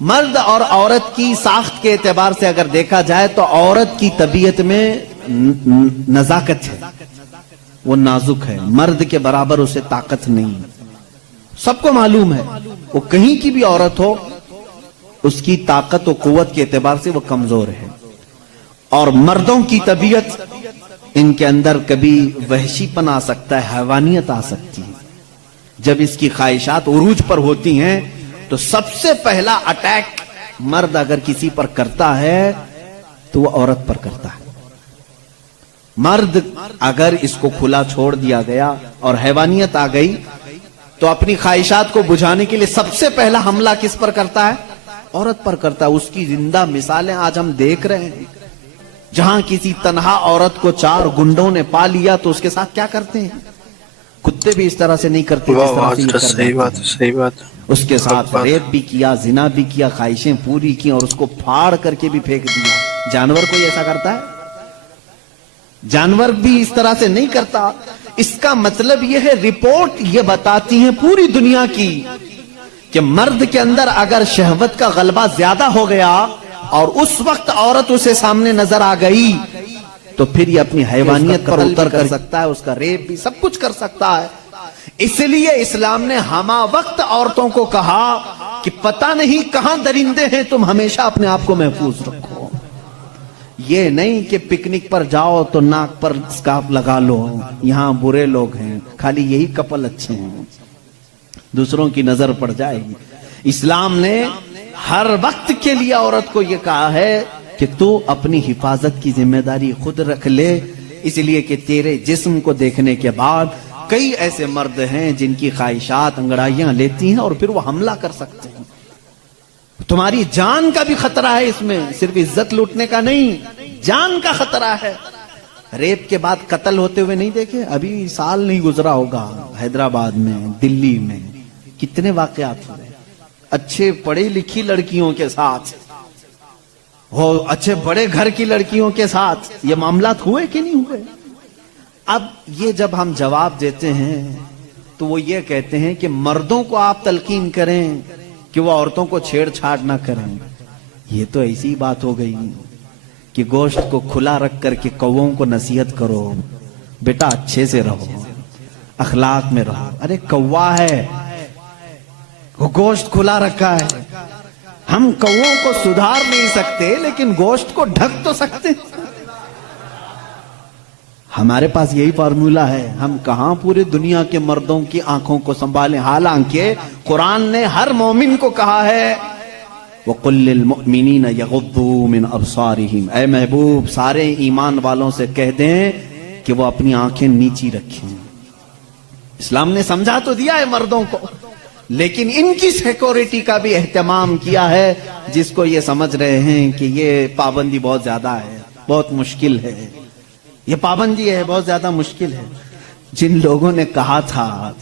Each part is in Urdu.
مرد اور عورت کی ساخت کے اعتبار سے اگر دیکھا جائے تو عورت کی طبیعت میں نزاکت ہے، وہ نازک ہے، مرد کے برابر اسے طاقت نہیں، سب کو معلوم ہے، وہ کہیں کی بھی عورت ہو اس کی طاقت و قوت کے اعتبار سے وہ کمزور ہے۔ اور مردوں کی طبیعت، ان کے اندر کبھی وحشی پن آ سکتا ہے، حیوانیت آ سکتی ہے۔ جب اس کی خواہشات عروج پر ہوتی ہیں تو سب سے پہلا اٹیک مرد اگر کسی پر کرتا ہے تو وہ عورت پر کرتا ہے۔ مرد اگر اس کو کھلا چھوڑ دیا گیا اور حیوانیت آ گئی تو اپنی خواہشات کو بجھانے کے لیے سب سے پہلا حملہ کس پر کرتا ہے؟ عورت پر کرتا ہے۔ اس کی زندہ مثالیں آج ہم دیکھ رہے ہیں۔ جہاں کسی تنہا عورت کو 4 گنڈوں نے پا لیا تو اس کے ساتھ کیا کرتے ہیں؟ کتے بھی اس طرح سے نہیں کرتے جس طرح سے یہ کرتے ہیں۔ صحیح بات۔ اس کے ساتھ ریپ بھی کیا، زنا بھی کیا، خواہشیں پوری کی اور اس کو پھاڑ کر کے بھی پھینک دیا۔ جانور کوئی ایسا کرتا ہے؟ جانور بھی اس طرح سے نہیں کرتا۔ اس کا مطلب یہ ہے، رپورٹ یہ بتاتی ہیں پوری دنیا کی کہ مرد کے اندر اگر شہوت کا غلبہ زیادہ ہو گیا اور اس وقت عورت اسے سامنے نظر آ گئی تو پھر یہ اپنی حیوانیت پر اتر کر سکتا ہے، اس کا ریپ بھی سب کچھ کر سکتا ہے۔ اس لیے اسلام نے ہمہ وقت عورتوں کو کہا کہ پتہ نہیں کہاں درندے ہیں، تم ہمیشہ اپنے آپ کو محفوظ رکھو۔ یہ نہیں کہ پکنک پر جاؤ تو ناک پر اسکارف لگا لو، یہاں برے لوگ ہیں، خالی یہی کپل اچھے ہیں، دوسروں کی نظر پڑ جائے گی۔ اسلام نے ہر وقت کے لیے عورت کو یہ کہا ہے کہ تو اپنی حفاظت کی ذمہ داری خود رکھ لے، اس لیے کہ تیرے جسم کو دیکھنے کے بعد کئی ایسے مرد ہیں جن کی خواہشات انگڑائیاں لیتی ہیں اور پھر وہ حملہ کر سکتے ہیں۔ تمہاری جان کا بھی خطرہ ہے اس میں، صرف عزت لوٹنے کا نہیں، جان کا خطرہ ہے۔ ریپ کے بعد قتل ہوتے ہوئے نہیں دیکھے؟ ابھی سال نہیں گزرا ہوگا، حیدرآباد میں، دلی میں کتنے واقعات ہوئے، اچھے پڑھی لکھی لڑکیوں کے ساتھ، اچھے بڑے گھر کی لڑکیوں کے ساتھ یہ معاملات ہوئے کہ نہیں ہوئے؟ اب یہ جب ہم جواب دیتے ہیں تو وہ یہ کہتے ہیں کہ مردوں کو آپ تلقین کریں کہ وہ عورتوں کو چھیڑ چھاڑ نہ کریں۔ یہ تو ایسی بات ہو گئی کہ گوشت کو کھلا رکھ کر کے کووں کو نصیحت کرو، بیٹا اچھے سے رہو، اخلاق میں رہو۔ ارے کوا ہے، وہ گوشت کھلا رکھا ہے، ہم کووں کو سدھار نہیں سکتے لیکن گوشت کو ڈھک تو سکتے۔ ہمارے پاس یہی فارمولا ہے، ہم کہاں پورے دنیا کے مردوں کی آنکھوں کو سنبھالیں، حالانکہ قرآن نے ہر مومن کو کہا ہے وَقُلْ لِلْمُؤْمِنِينَ يَغُضُّوا مِنْ أَبْصَارِهِمْ، اے محبوب سارے ایمان والوں سے کہہ دیں کہ وہ اپنی آنکھیں نیچی رکھیں۔ اسلام نے سمجھا تو دیا ہے مردوں کو، لیکن ان کی سیکورٹی کا بھی اہتمام کیا ہے، جس کو یہ سمجھ رہے ہیں کہ یہ پابندی بہت زیادہ ہے، بہت مشکل ہے، یہ پابندی ہے بہت زیادہ مشکل ہے۔ جن لوگوں نے کہا تھا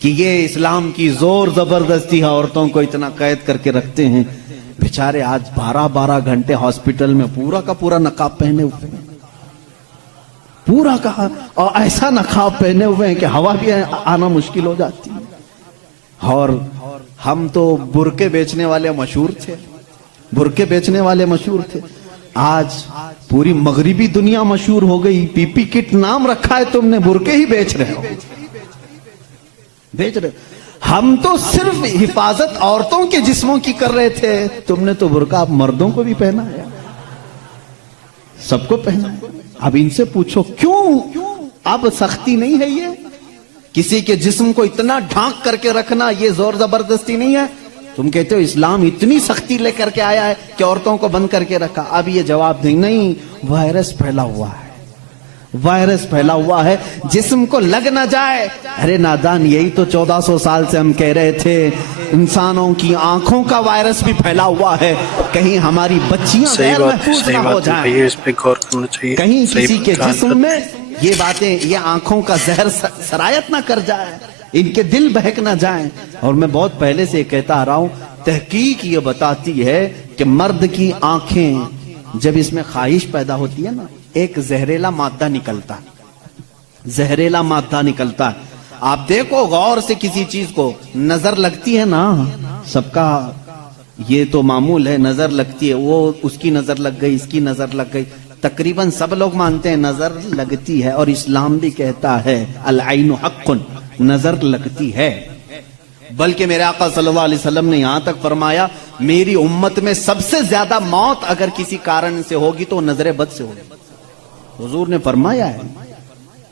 کہ یہ اسلام کی زور زبردستی ہے، عورتوں کو اتنا قید کر کے رکھتے ہیں، بیچارے آج 12 گھنٹے ہاسپٹل میں پورا کا پورا نقاب پہنے ہوئے ہیں، پورا کا، اور ایسا نقاب پہنے ہوئے ہیں کہ ہوا بھی آنا مشکل ہو جاتی ہے۔ اور ہم تو برقعے بیچنے والے مشہور تھے، برقعے بیچنے والے مشہور تھے، آج پوری مغربی دنیا مشہور ہو گئی۔ پی پی کٹ نام رکھا ہے تم نے، برقعے ہی بیچ رہے ہو، بیچ رہے۔ ہم تو صرف حفاظت عورتوں کے جسموں کی کر رہے تھے، تم نے تو برقعہ مردوں کو بھی پہنا ہے، سب کو پہنا ہے۔ اب ان سے پوچھو کیوں اب سختی نہیں ہے؟ یہ کسی کے جسم کو اتنا ڈھانک کر کے رکھنا یہ زور زبردستی نہیں ہے؟ تم کہتے ہو اسلام اتنی سختی لے کر کے آیا ہے کہ عورتوں کو بند کر کے رکھا۔ اب یہ جواب دیں نہیں، وائرس پھیلا ہوا ہے، وائرس پھیلا ہوا ہے، جسم کو لگ نہ جائے۔ ارے نادان، یہی تو 1400 سال سے ہم کہہ رہے تھے، انسانوں کی آنکھوں کا وائرس بھی پھیلا ہوا ہے، کہیں ہماری بچیاں غیر محفوظ نہ ہو جائیں، اس پہ غور کرنا چاہیے، کہیں کسی کے جسم میں یہ باتیں، یہ آنکھوں کا زہر سرایت نہ کر جائے، ان کے دل بہک نہ جائیں۔ اور میں بہت پہلے سے کہتا آ رہا ہوں، تحقیق یہ بتاتی ہے کہ مرد کی آنکھیں جب اس میں خواہش پیدا ہوتی ہے نا، ایک زہریلا مادہ نکلتا ہے، زہریلا مادہ نکلتا ہے۔ آپ دیکھو غور سے کسی چیز کو، نظر لگتی ہے نا، سب کا یہ تو معمول ہے، نظر لگتی ہے، وہ اس کی نظر لگ گئی، اس کی نظر لگ گئی، تقریباً سب لوگ مانتے ہیں نظر لگتی ہے، اور اسلام بھی کہتا ہے العین حق، نظر لگتی ہے۔ بلکہ میرے آقا صلی اللہ علیہ وسلم نے یہاں تک فرمایا میری امت میں سب سے زیادہ موت اگر کسی کارن سے ہوگی تو نظر بد سے ہوگی۔ حضور نے فرمایا ہے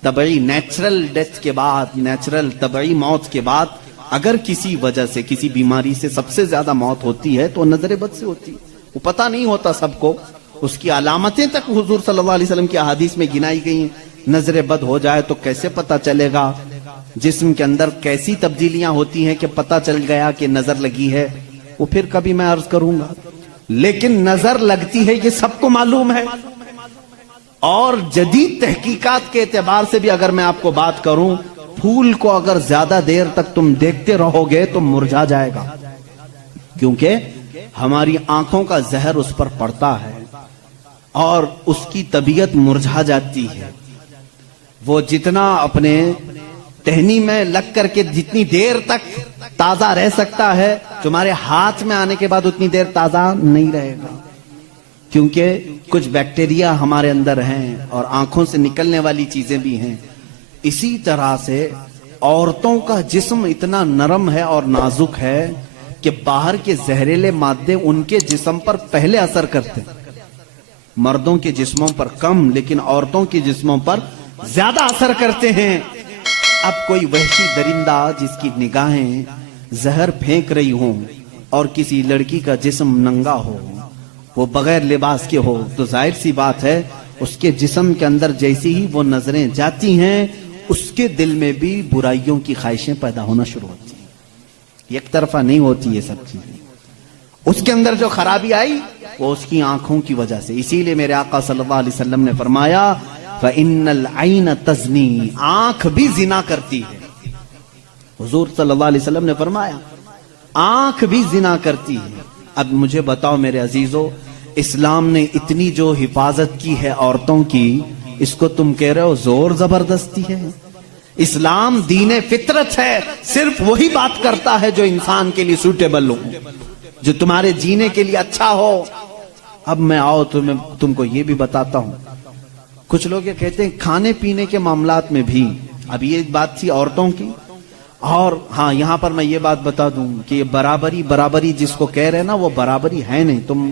طبعی نیچرل ڈیتھ کے بعد، نیچرل طبعی موت کے بعد اگر کسی وجہ سے، کسی بیماری سے سب سے زیادہ موت ہوتی ہے تو نظر بد سے ہوتی ہے۔ وہ پتہ نہیں ہوتا سب کو، اس کی علامتیں تک حضور صلی اللہ علیہ وسلم کی احادیث میں گنائی گئی ہیں۔ نظر بد ہو جائے تو کیسے پتہ چلے گا؟ جسم کے اندر کیسی تبدیلیاں ہوتی ہیں کہ پتہ چل گیا کہ نظر لگی ہے، وہ پھر کبھی میں عرض کروں گا۔ لیکن نظر لگتی ہے یہ سب کو معلوم ہے، اور جدید تحقیقات کے اعتبار سے بھی اگر میں آپ کو بات کروں، پھول کو اگر زیادہ دیر تک تم دیکھتے رہو گے تو مرجھا جائے گا، کیونکہ ہماری آنکھوں کا زہر اس پر پڑتا ہے اور اس کی طبیعت مرجھا جاتی ہے۔ وہ جتنا اپنے ٹہنی میں لگ کر کے جتنی دیر تک تازہ رہ سکتا ہے، تمہارے ہاتھ میں آنے کے بعد اتنی دیر تازہ نہیں رہے گا، کیونکہ کچھ بیکٹیریا ہمارے اندر ہیں اور آنکھوں سے نکلنے والی چیزیں بھی ہیں۔ اسی طرح سے عورتوں کا جسم اتنا نرم ہے اور نازک ہے کہ باہر کے زہریلے مادے ان کے جسم پر پہلے اثر کرتے ہیں، مردوں کے جسموں پر کم لیکن عورتوں کے جسموں پر زیادہ اثر کرتے ہیں۔ اب کوئی وحشی درندہ جس کی نگاہیں زہر پھینک رہی ہوں اور کسی لڑکی کا جسم ننگا ہو، وہ بغیر لباس کے ہو، تو ظاہر سی بات ہے اس کے جسم کے اندر جیسی ہی وہ نظریں جاتی ہیں، اس کے دل میں بھی برائیوں کی خواہشیں پیدا ہونا شروع ہوتی ہیں۔ ایک طرفہ نہیں ہوتی یہ سب چیزیں، اس کے اندر جو خرابی آئی وہ اس کی آنکھوں کی وجہ سے۔ اسی لیے میرے آقا صلی اللہ علیہ وسلم نے فرمایا فَإِنَّ الْعَيْنَ تَزْنِي، آنکھ بھی زنا کرتی ہے۔ حضور صلی اللہ علیہ وسلم نے فرمایا آنکھ بھی زنا کرتی ہے۔ اب مجھے بتاؤ میرے عزیزو، اسلام نے اتنی جو حفاظت کی ہے عورتوں کی، اس کو تم کہہ رہے ہو زور زبردستی ہے؟ اسلام دین فطرت ہے، صرف وہی بات کرتا ہے جو انسان کے لیے سوٹیبل ہو، جو تمہارے جینے کے لیے اچھا ہو۔ اب میں آؤ تم کو یہ بھی بتاتا ہوں، کچھ لوگ یہ کہتے ہیں کھانے پینے کے معاملات میں بھی، اب یہ بات تھی عورتوں کی، اور ہاں یہاں پر میں یہ بات بتا دوں کہ یہ برابری جس کو کہہ رہے ہیں نا، وہ برابری ہے نہیں۔ تم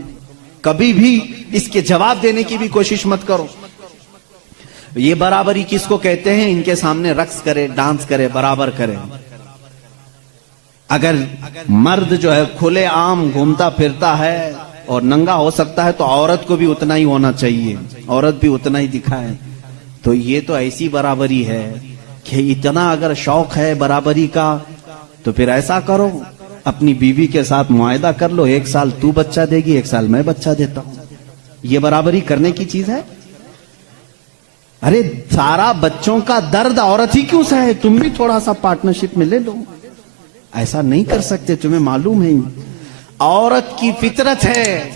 کبھی بھی اس کے جواب دینے کی بھی کوشش مت کرو۔ یہ برابری کس کو کہتے ہیں؟ ان کے سامنے رقص کرے، ڈانس کرے، برابر کرے۔ اگر مرد جو ہے کھلے عام گھومتا پھرتا ہے اور ننگا ہو سکتا ہے تو عورت کو بھی اتنا ہی ہونا چاہیے، عورت بھی اتنا ہی دکھائے۔ تو یہ تو ایسی برابری ہے کہ اتنا اگر شوق ہے برابری کا تو پھر ایسا کرو، اپنی بیوی کے ساتھ معاہدہ کر لو، 1 سال تو بچہ دے گی، 1 سال میں بچہ دیتا ہوں۔ یہ برابری کرنے کی چیز ہے؟ ارے سارا بچوں کا درد عورت ہی کیوں سہے؟ تم بھی تھوڑا سا پارٹنرشپ میں لے لو۔ ایسا نہیں کر سکتے، تمہیں معلوم ہے عورت کی فطرت ہے،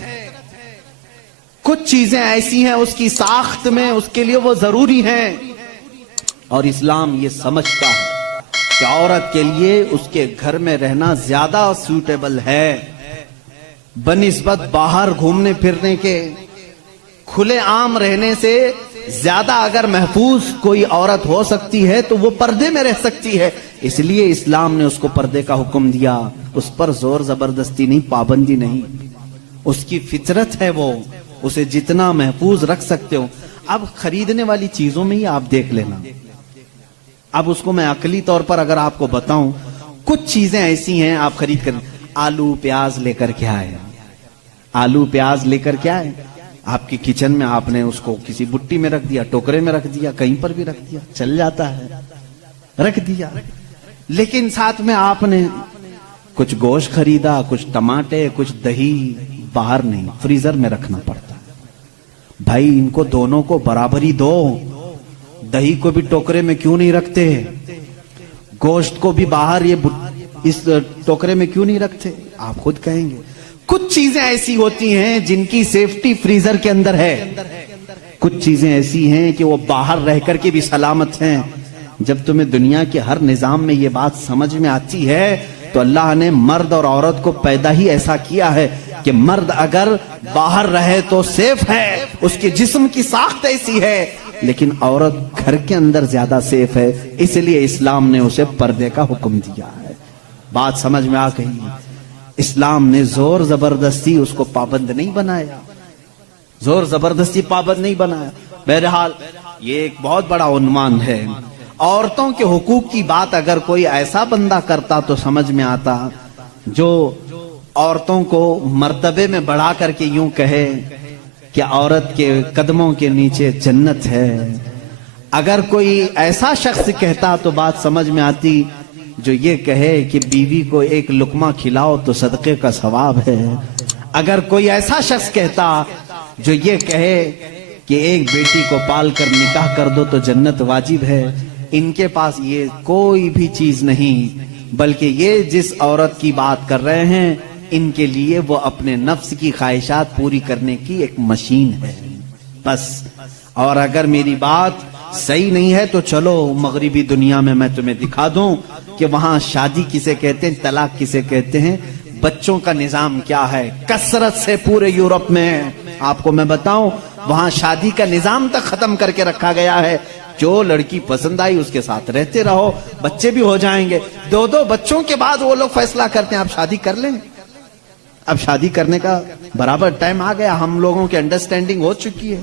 کچھ چیزیں ایسی ہیں اس کی ساخت میں، اس کے لیے وہ ضروری ہیں، اور اسلام یہ سمجھتا ہے کہ عورت کے لیے اس کے گھر میں رہنا زیادہ سوٹیبل ہے بنسبت باہر گھومنے پھرنے کے۔ کھلے عام رہنے سے زیادہ اگر محفوظ کوئی عورت ہو سکتی ہے تو وہ پردے میں رہ سکتی ہے، اس لیے اسلام نے اس کو پردے کا حکم دیا۔ اس پر زور زبردستی نہیں، پابندی نہیں، اس کی فطرت ہے، وہ اسے جتنا محفوظ رکھ سکتے ہو۔ اب خریدنے والی چیزوں میں ہی آپ دیکھ لینا، اب اس کو میں عقلی طور پر اگر آپ کو بتاؤں، کچھ چیزیں ایسی ہیں آپ خرید کر، آلو پیاز لے کر کے آئے، آلو پیاز لے کر کے آئے، آپ کی کچن میں آپ نے اس کو کسی بٹی میں رکھ دیا، ٹوکرے میں رکھ دیا، کہیں پر بھی رکھ دیا، چل جاتا ہے، رکھ دیا۔ لیکن ساتھ میں آپ نے کچھ گوشت خریدا، کچھ ٹماٹے، کچھ دہی، باہر نہیں، فریزر میں رکھنا پڑتا ہے۔ بھائی ان کو دونوں کو برابری دو، دہی کو بھی ٹوکرے میں کیوں نہیں رکھتے؟ گوشت کو بھی باہر یہ اس ٹوکرے میں کیوں نہیں رکھتے؟ آپ خود کہیں گے۔ کچھ چیزیں ایسی ہوتی ہیں جن کی سیفٹی فریزر کے اندر ہے، کچھ چیزیں ایسی ہیں کہ وہ باہر رہ کر کے بھی سلامت ہیں۔ جب تمہیں دنیا کے ہر نظام میں یہ بات سمجھ میں آتی ہے تو اللہ نے مرد اور عورت کو پیدا ہی ایسا کیا ہے کہ مرد اگر باہر رہے تو سیف ہے، اس کے جسم کی ساخت ایسی ہے، لیکن عورت گھر کے اندر زیادہ سیف ہے، اس لیے اسلام نے اسے پردے کا حکم دیا ہے۔ بات سمجھ میں آ گئی؟ اسلام نے زور زبردستی اس کو پابند نہیں بنایا، زور زبردستی پابند نہیں بنایا۔ بہرحال یہ ایک بہت بڑا عنوان ہے۔ عورتوں کے حقوق کی بات اگر کوئی ایسا بندہ کرتا تو سمجھ میں آتا جو عورتوں کو مرتبے میں بڑھا کر کے یوں کہے کہ عورت کے قدموں کے نیچے جنت ہے۔ اگر کوئی ایسا شخص کہتا تو بات سمجھ میں آتی جو یہ کہے کہ بیوی کو ایک لقمہ کھلاؤ تو صدقے کا ثواب ہے۔ اگر کوئی ایسا شخص کہتا جو یہ کہے کہ ایک بیٹی کو پال کر نکاح کر دو تو جنت واجب ہے، ان کے پاس یہ کوئی بھی چیز نہیں، بلکہ یہ جس عورت کی بات کر رہے ہیں ان کے لیے وہ اپنے نفس کی خواہشات پوری کرنے کی ایک مشین ہے بس۔ اور اگر میری بات صحیح نہیں ہے تو چلو مغربی دنیا میں تمہیں دکھا دوں کہ وہاں شادی کسے کہتے ہیں، طلاق کسے کہتے ہیں، بچوں کا نظام کیا ہے۔ کثرت سے پورے یورپ میں آپ کو میں بتاؤں وہاں شادی کا نظام تک ختم کر کے رکھا گیا ہے۔ جو لڑکی پسند آئی اس کے ساتھ رہتے رہو، بچے بھی ہو جائیں گے، 2 بچوں کے بعد وہ لوگ فیصلہ کرتے ہیں اب شادی کر لیں۔ اب شادی کرنے کا برابر ٹائم آ گیا، ہم لوگوں کی انڈرسٹینڈنگ ہو چکی ہے،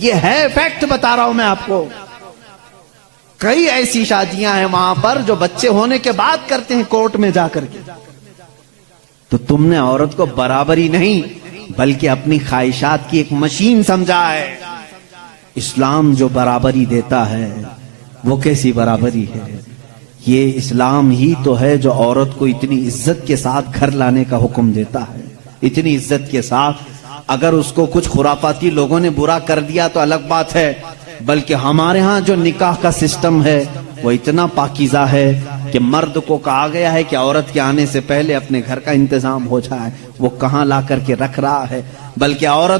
یہ ہے فیکٹ بتا رہا ہوں میں آپ کو۔ کئی ایسی شادیاں ہیں وہاں پر جو بچے ہونے کے بعد کرتے ہیں کورٹ میں جا کر کے۔ تو تم نے عورت کو برابری نہیں بلکہ اپنی خواہشات کی ایک مشین سمجھا ہے۔ اسلام جو برابری دیتا ہے وہ کیسی برابری ہے؟ یہ اسلام ہی تو ہے جو عورت کو اتنی عزت کے ساتھ گھر لانے کا حکم دیتا ہے، اتنی عزت کے ساتھ۔ اگر اس کو کچھ خرافاتی لوگوں نے برا کر دیا تو الگ بات ہے، بلکہ ہمارے ہاں جو نکاح کا سسٹم ہے وہ اتنا پاکیزہ ہے کہ مرد کو کہا گیا ہے کہ عورت کے آنے سے پہلے اپنے گھر کا انتظام ہو جائے۔ وہ کہاں لا کر کے رکھ رہا ہے، بلکہ عورت